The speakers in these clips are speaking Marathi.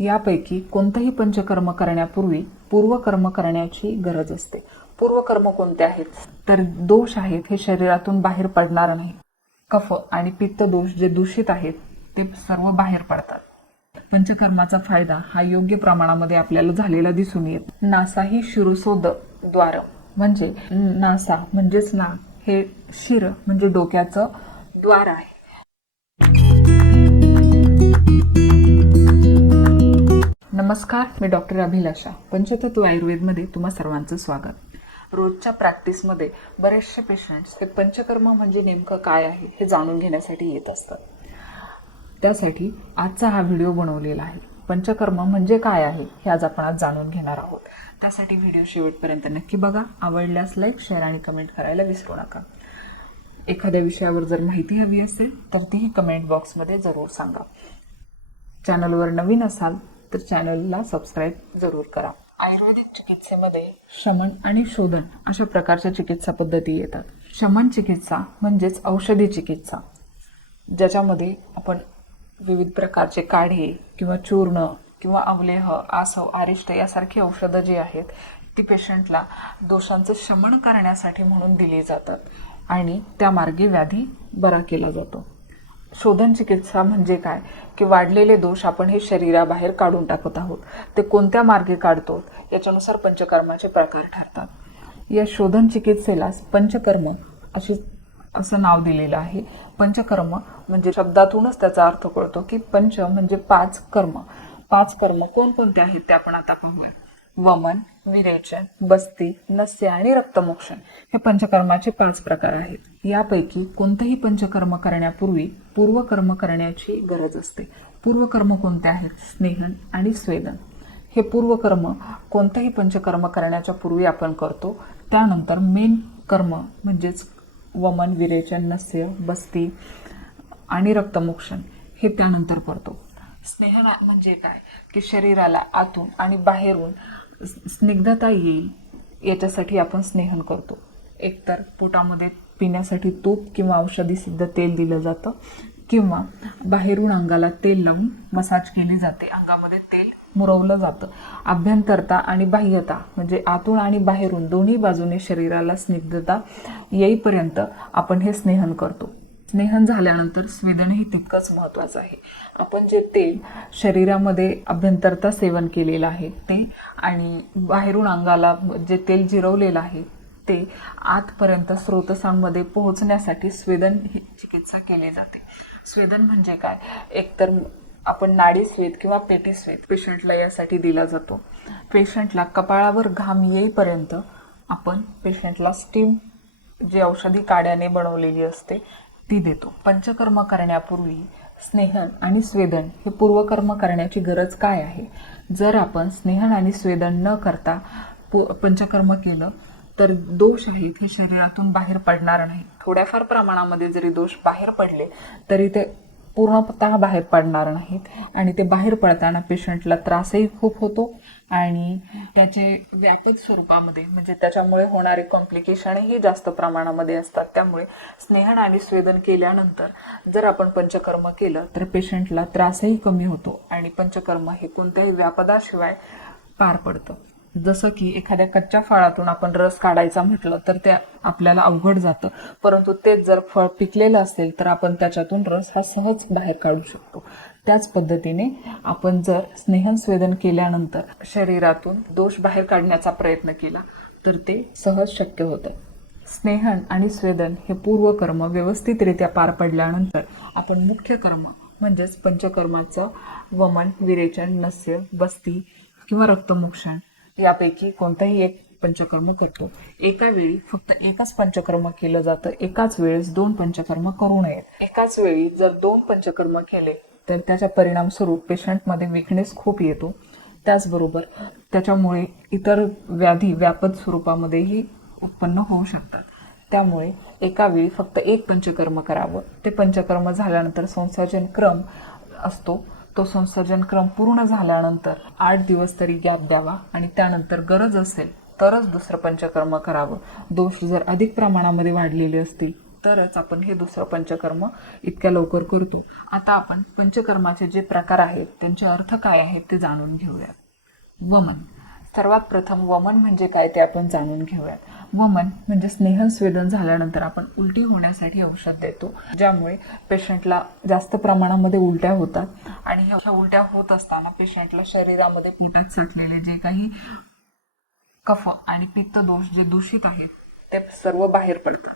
यापैकी कोणतंही पंचकर्म करण्यापूर्वी पूर्वकर्म करण्याची गरज असते. पूर्वकर्म कोणते आहेत? तर दोष आहेत हे शरीरातून बाहेर पडणार नाही. कफ आणि पित्त दोष जे दूषित आहेत ते सर्व बाहेर पडतात. पंचकर्माचा फायदा हा योग्य प्रमाणामध्ये आपल्याला झालेला दिसून येत. नासा ही शिरसोद द्वार म्हणजे नासा म्हणजेच नाक. हे शिर म्हणजे डोक्याचं द्वार आहे. नमस्कार मी डॉक्टर अभिलाषा. पंचतत्व आयुर्वेदमध्ये तुम्हा सर्वांचं स्वागत. रोजच्या प्रॅक्टिसमध्ये बरेचसे पेशंट्स हे पंचकर्म म्हणजे नेमकं काय आहे हे जाणून घेण्यासाठी येत असतात. त्यासाठी आजचा हा व्हिडिओ बनवलेला आहे. पंचकर्म म्हणजे काय आहे हे आज आपण आज जाणून घेणार आहोत. त्यासाठी व्हिडिओ शेवटपर्यंत नक्की बघा. आवडल्यास लाईक शेअर आणि कमेंट करायला विसरू नका. एखाद्या विषयावर जर माहिती हवी असेल तर तीही कमेंट बॉक्समध्ये जरूर सांगा. चॅनलवर नवीन असाल तर चॅनलला सबस्क्राईब जरूर करा. आयुर्वेदिक चिकित्सेमध्ये शमन आणि शोधन अशा प्रकारच्या चिकित्सा पद्धती येतात. शमन चिकित्सा म्हणजेच औषधी चिकित्सा ज्याच्यामध्ये आपण विविध प्रकारचे काढे किंवा चूर्ण किंवा अवलेह आसव आरिष्ट यासारखी औषधं जी आहेत ती पेशंटला दोषांचं शमन करण्यासाठी म्हणून दिली जातात आणि त्या मार्गे व्याधी बरा केला जातो. शोधन चिकित्सा म्हणजे काय? की वाढलेले दोष आपण हे शरीराबाहेर काढून टाकत आहोत. ते कोणत्या मार्गे काढतो? याच्यानुसार पंचकर्माचे प्रकार ठरतात. या शोधन चिकित्सेला पंचकर्म अशी असं नाव दिलेलं आहे. पंचकर्म म्हणजे शब्दातूनच त्याचा अर्थ कळतो की पंच म्हणजे पाच कर्म. पाच कर्म कोणकोणते आहेत ते आपण आता पाहूया. वमन विरेचन बस्ती नस्य आणि रक्तमोक्षण हे पंचकर्माचे पाच प्रकार आहेत. यापैकी कोणतंही पंचकर्म करण्यापूर्वी पूर्वकर्म करण्याची गरज असते. पूर्वकर्म कोणते आहेत? स्नेहन आणि स्वेदन. हे पूर्वकर्म कोणतंही पंचकर्म करण्याच्या पूर्वी आपण करतो. त्यानंतर मेन कर्म म्हणजेच वमन विरेचन नस्य बस्ती आणि रक्तमोक्षण हे त्यानंतर करतो. स्नेहना म्हणजे काय? की शरीराला आतून आणि बाहेरून स्निग्धता येईल याच्यासाठी आपण स्नेहन करतो. एकतर पोटामध्ये पिण्यासाठी तूप किंवा औषधी सिद्ध तेल दिलं जातं किंवा बाहेरून अंगाला तेल लावून मसाज केली जाते. अंगामध्ये तेल मुरवलं जातं. अभ्यंतरता आणि बाह्यता म्हणजे आतून आणि बाहेरून दोन्ही बाजूने शरीराला स्निग्धता येईपर्यंत आपण हे स्नेहन करतो. स्नेहन झाल्यानंतर स्वेदनही तितकंच महत्त्वाचं आहे. आपण जे तेल शरीरामध्ये अभ्यंतरता सेवन केलेलं आहे ते आणि बाहेरून अंगाला जे तेल जिरवलेलं आहे ते आतपर्यंत स्रोतसांमध्ये पोहोचण्यासाठी स्वेदन ही चिकित्सा केली जाते. स्वेदन म्हणजे काय? एकतर आपण नाडी स्वेद किंवा पेटी स्वेद पेशंटला यासाठी दिला जातो. पेशंटला कपाळावर घाम येईपर्यंत आपण पेशंटला स्टीम जी औषधी काड्याने बनवलेली असते ती देतो. पंचकर्म करण्यापूर्वी स्नेहन आणि स्वेदन हे पूर्वकर्म करण्याची गरज काय आहे? जर आपण स्नेहन आणि स्वेदन न करता पु पंचकर्म केलं तर दोष आहेत हे शरीरातून बाहेर पडणार नाही. थोड्याफार प्रमाणामध्ये जरी दोष बाहेर पडले तरी ते पूर्णतः बाहेर पडणार नाहीत. आणि ते बाहेर पडताना पेशंटला त्रासही खूप होतो. आणि त्याचे व्यापक स्वरूपामध्ये म्हणजे त्याच्यामुळे होणारे कॉम्प्लिकेशनही जास्त प्रमाणामध्ये असतात. त्यामुळे स्नेहन आणि स्वेदन केल्यानंतर जर आपण पंचकर्म केलं तर पेशंटला त्रासही कमी होतो. आणि पंचकर्म हे कोणत्याही व्यापदाशिवाय पार पडतं. जसं की एखाद्या कच्च्या फळातून आपण रस काढायचा म्हटलं तर ते आपल्याला अवघड जातं. परंतु तेच जर फळ पिकलेलं असेल तर आपण त्याच्यातून रस हा सहज बाहेर काढू शकतो. त्याच पद्धतीने आपण जर स्नेहन स्वेदन केल्यानंतर शरीरातून दोष बाहेर काढण्याचा प्रयत्न केला तर ते सहज शक्य होतं. स्नेहन आणि स्वेदन हे पूर्वकर्म व्यवस्थितरित्या पार पडल्यानंतर आपण मुख्य कर्म म्हणजेच पंचकर्माचं वमन विरेचन नस्य बस्ती किंवा रक्तमोक्षण यापैकी कोणताही एक पंचकर्म करतो. एका वेळी फक्त एकाच पंचकर्म केलं जातं. एकाच वेळेस दोन पंचकर्म करू नयेत. एकाच वेळी जर दोन पंचकर्म केले तर त्याच्या परिणामस्वरूप पेशंटमध्ये विकनेस खूप येतो. त्याचबरोबर त्याच्यामुळे इतर व्याधी व्यापक स्वरूपामध्येही उत्पन्न होऊ शकतात. त्यामुळे एका वेळी फक्त एक पंचकर्म करावं. ते पंचकर्म झाल्यानंतर संसर्जन क्रम असतो. तो संसर्जन क्रम पूर्ण झाल्यानंतर आठ दिवस तरी गॅप द्यावा आणि त्यानंतर गरज असेल तरच दुसरं पंचकर्म करावं. दोष जर अधिक प्रमाणामध्ये वाढलेले असतील तरच आपण हे दुसरं पंचकर्म इतक्या लवकर करतो. आता आपण पंचकर्माचे जे प्रकार आहेत त्यांचे अर्थ काय आहेत ते जाणून घेऊयात. वमन. सर्वात प्रथम वमन म्हणजे काय ते आपण जाणून घेऊयात. वमन म्हणजे स्नेहन स्वेदन झाल्यानंतर आपण उलटी होण्यासाठी औषध देतो ज्यामुळे पेशंटला जास्त प्रमाणामध्ये उलट्या होतात. आणि ह्या उलट्या होत असताना पेशंटला शरीरामध्ये पोटात साठलेले जे काही कफ आणि पित्त दोष जे दूषित आहेत ते सर्व बाहेर पडतात.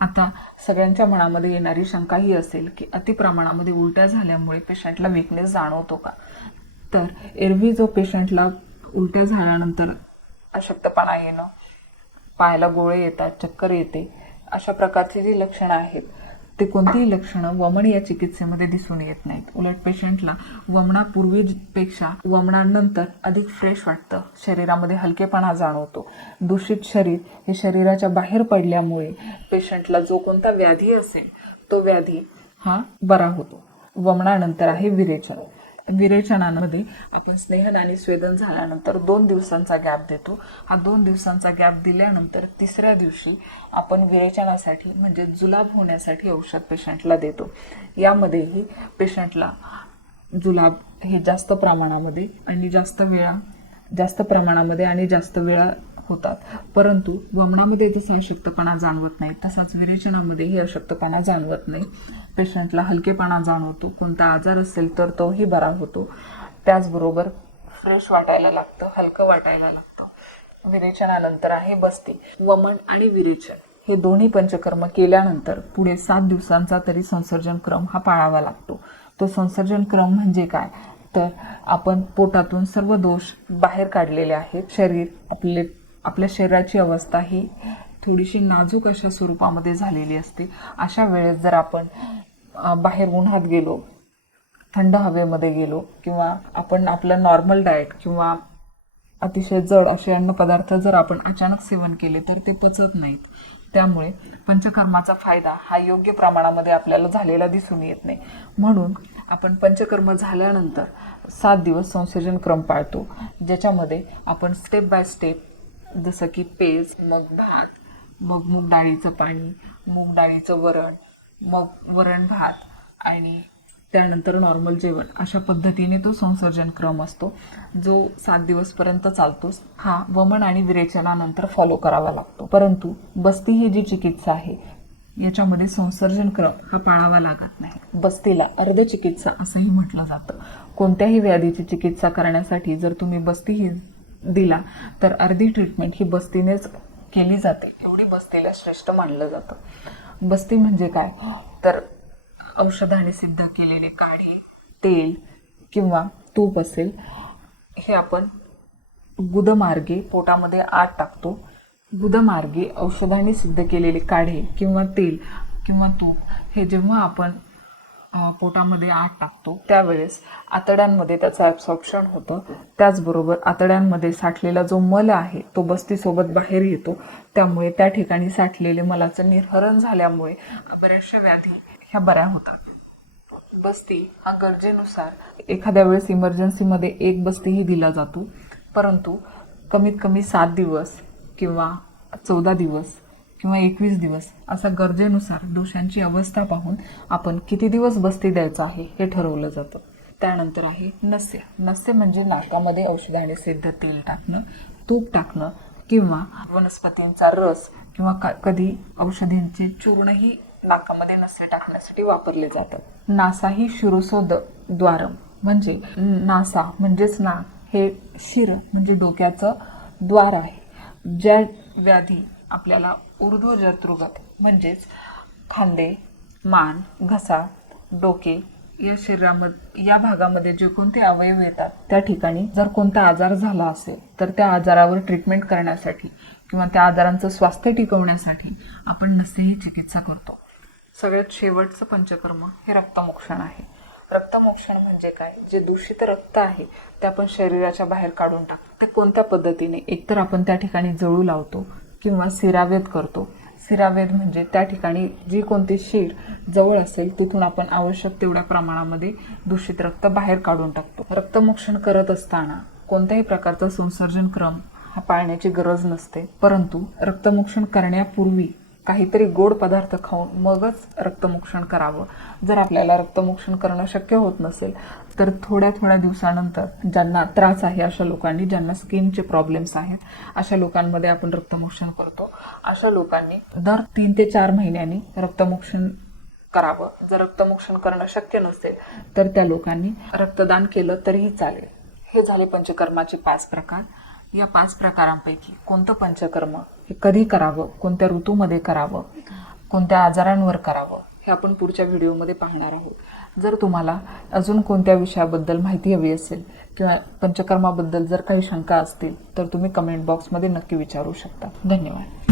आता सगळ्यांच्या मनामध्ये येणारी शंका ही असेल की अतिप्रमाणामध्ये उलट्या झाल्यामुळे पेशंटला विकनेस जाणवतो का? तर एरवी जो पेशंटला उलट्या झाल्यानंतर अशक्तपणा येणं पायाला गोळे येतात चक्कर येते अशा प्रकारची जी लक्षणं आहेत ते कोणतीही लक्षणं वमन या चिकित्सेमध्ये दिसून येत नाहीत. उलट पेशंटला वमनापूर्वीपेक्षा वमनानंतर अधिक फ्रेश वाटतं. शरीरामध्ये हलकेपणा जाणवतो. दूषित शरीर हे शरीराच्या बाहेर पडल्यामुळे पेशंटला जो कोणता व्याधी असेल तो व्याधी हा बरा होतो. वमनानंतर आहे विरेचन. विरेचनामध्ये आपण स्नेहन आणि स्वेदन झाल्यानंतर दोन दिवसांचा गॅप देतो. हा दोन दिवसांचा गॅप दिल्यानंतर तिसऱ्या दिवशी आपण विरेचनासाठी म्हणजे जुलाब होण्यासाठी औषध पेशंटला देतो. यामध्येही पेशंटला जुलाब हे जास्त प्रमाणामध्ये आणि जास्त वेळा जास्त प्रमाणामध्ये आणि जास्त वेळा होतात. परंतु वमनामध्ये जसा अशक्तपणा जाणवत नाही. तसाच विरेचनामध्येही अशक्तपणा जाणवत नाही. पेशंटला हलकेपणा जाणवतो. कोणता आजार असेल तर तोही बरा होतो. त्याचबरोबर फ्रेश वाटायला लागतं हलकं वाटायला लागतं. विरेचनानंतर आहे बस्ती. वमन आणि विरेचन हे दोन्ही पंचकर्म केल्यानंतर पुढे सात दिवसांचा तरी संसर्जन क्रम हा पाळावा लागतो. तो संसर्जन क्रम म्हणजे काय? तर आपण पोटातून सर्व दोष बाहेर काढलेले आहेत. शरीर आपले आपल्या शरीराची अवस्था ही थोडीशी नाजूक अशा स्वरूपामध्ये झालेली असते. अशा वेळेस जर आपण बाहेर उन्हात गेलो थंड हवेमध्ये गेलो किंवा आपण आपलं नॉर्मल डाएट किंवा अतिशय जड असे अन्नपदार्थ जर आपण अचानक सेवन केले तर ते पचत नाहीत. त्यामुळे पंचकर्माचा फायदा हा योग्य प्रमाणामध्ये आपल्याला झालेला दिसून येत नाही. म्हणून आपण पंचकर्म झाल्यानंतर सात दिवस संसर्जन क्रम पाळतो ज्याच्यामध्ये आपण स्टेप बाय स्टेप जसं की पेज मग भात मग मूग डाळीचं पाणी मूग डाळीचं वरण मग वरण भात आणि त्यानंतर नॉर्मल जेवण. अशा पद्धतीने तो संसर्जन क्रम असतो जो सात दिवसपर्यंत चालतो. हा वमन आणि विरेचनानंतर फॉलो करावा लागतो. परंतु बस्ती ही जी चिकित्सा आहे याच्यामध्ये संसर्जन क्रम हा पाळावा लागत नाही. बस्तीला अर्ध चिकित्सा असंही म्हटलं जातं. कोणत्याही व्याधीची चिकित्सा करण्यासाठी जर तुम्ही बस्ती ही दिला तर अर्धी ट्रीटमेंट ही बस्तीनेच केली जाते. एवढी बस्तीला श्रेष्ठ मानलं जातं. बस्ती म्हणजे काय? तर औषधाने सिद्ध केलेले काढे तेल किंवा तूप असेल हे आपण गुदमार्गे पोटामध्ये आत टाकतो. गुदमार्गे औषधाने सिद्ध केलेले काढे किंवा तेल किंवा तूप हे जेव्हा आपण पोटामध्ये आत टाकतो. त्यावेळेस आतड्यांमध्ये त्याचं ॲब्सॉर्प्शन होतं. त्याचबरोबर आतड्यांमध्ये साठलेला जो मल आहे तो बस्तीसोबत बाहेर येतो. त्यामुळे त्या ठिकाणी साठलेले मलाचं निर्हरण झाल्यामुळे बऱ्याचशा व्याधी ह्या बऱ्या होतात. बस्ती हा गरजेनुसार एखाद्या वेळेस इमर्जन्सीमध्ये एक बस्तीही दिला जातो. परंतु कमीत कमी सात दिवस किंवा चौदा दिवस किंवा एकवीस दिवस असा गरजेनुसार दोषांची अवस्था पाहून आपण किती दिवस बस्ती द्यायचं आहे हे ठरवलं जातं. त्यानंतर आहे नस्य. नस्य म्हणजे नाकामध्ये औषधाने सिद्ध तेल टाकणं तूप टाकणं किंवा वनस्पतींचा रस किंवा का कधी औषधींचे चूर्णही नाकामध्ये नस्य टाकण्यासाठी वापरले जातात. नासा ही शिरोसोद द्वारम म्हणजे नासा म्हणजेच नाक हे शिर म्हणजे डोक्याचं द्वार आहे. ज्या व्याधी आपल्याला ऊर्ध्वजत्रुगत म्हणजेच खांदे मान घसा डोके या शरीरामध्ये या भागामध्ये जे कोणते अवयव येतात त्या ठिकाणी जर कोणता आजार झाला असेल तर त्या आजारावर ट्रीटमेंट करण्यासाठी किंवा त्या आजारांचं स्वास्थ्य टिकवण्यासाठी आपण नसेही चिकित्सा करतो. सगळ्यात शेवटचं पंचकर्म हे रक्तमोक्षण आहे. रक्तमोक्षण म्हणजे काय? जे दूषित रक्त आहे ते आपण शरीराच्या बाहेर काढून टाकतो. ते कोणत्या पद्धतीने? एकतर आपण त्या ठिकाणी जळू लावतो किंवा सिरावेद करतो. सिरावेद म्हणजे त्या ठिकाणी जी कोणती शीर जवळ असेल तिथून आपण आवश्यक तेवढ्या प्रमाणामध्ये दूषित रक्त बाहेर काढून टाकतो. रक्तमोक्षण करत असताना कोणत्याही प्रकारचा संसर्जन क्रम हा पाळण्याची गरज नसते. परंतु रक्तमोक्षण करण्यापूर्वी काहीतरी गोड पदार्थ खाऊन मगच रक्तमोक्षण करावं. जर आपल्याला रक्तमोक्षण करणं शक्य होत नसेल तर थोड्या थोड्या दिवसानंतर ज्यांना त्रास आहे अशा लोकांनी ज्यांना स्किनचे प्रॉब्लेम्स आहेत अशा लोकांमध्ये आपण रक्तमोक्षण करतो. अशा लोकांनी दर तीन ते चार महिन्यांनी रक्तमोक्षण करावं. जर रक्तमोक्षण करणं शक्य नसेल तर त्या लोकांनी रक्तदान केलं तरीही चालेल. हे झाले पंचकर्माचे पाच प्रकार. या पाच प्रकारांपैकी कोणतं पंचकर्म हे कधी करावं? कोणत्या ऋतूमध्ये करावं? कोणत्या आजारांवर करावं? हे आपण पुढच्या व्हिडिओमध्ये पाहणार आहोत. जर तुम्हाला अजून कोणत्या विषयाबद्दल माहिती हवी असेल किंवा पंचकर्माबद्दल जर काही शंका असतील तर तुम्ही कमेंट बॉक्समध्ये नक्की विचारू शकता. धन्यवाद.